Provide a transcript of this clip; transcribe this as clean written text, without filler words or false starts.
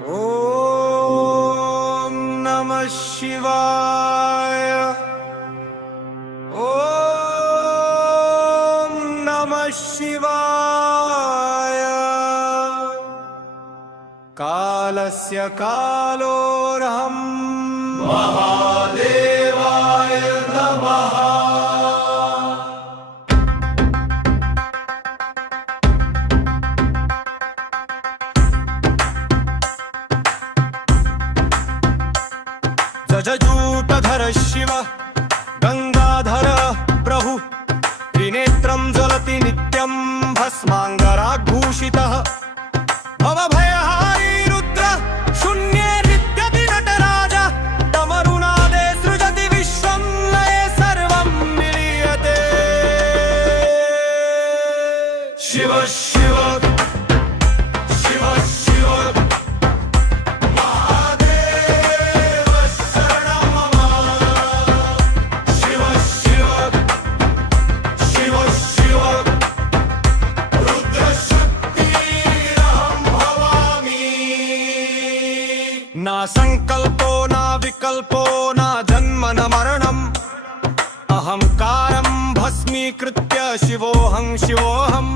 ॐ नमः शिवाय। ॐ नमः शिवाय। कालस्य कालोऽहम् महादेवाय नमः। जजूटधर शिव गंगाधर प्रभु त्रिनेत्रं ज्वलति नित्यं भस्मांगराभूषितः भवभयहारी रुद्र शून्ये नित्यति नटराज डमरुनादे सृजति विश्वं लये सर्वं मिलीयते। शिव शिव शिव शिव ना संकल्पो ना विकल्पो ना जन्म न मरणम् अहंकारं भस्मीकृत्य शिवोऽहं शिवोऽहम्।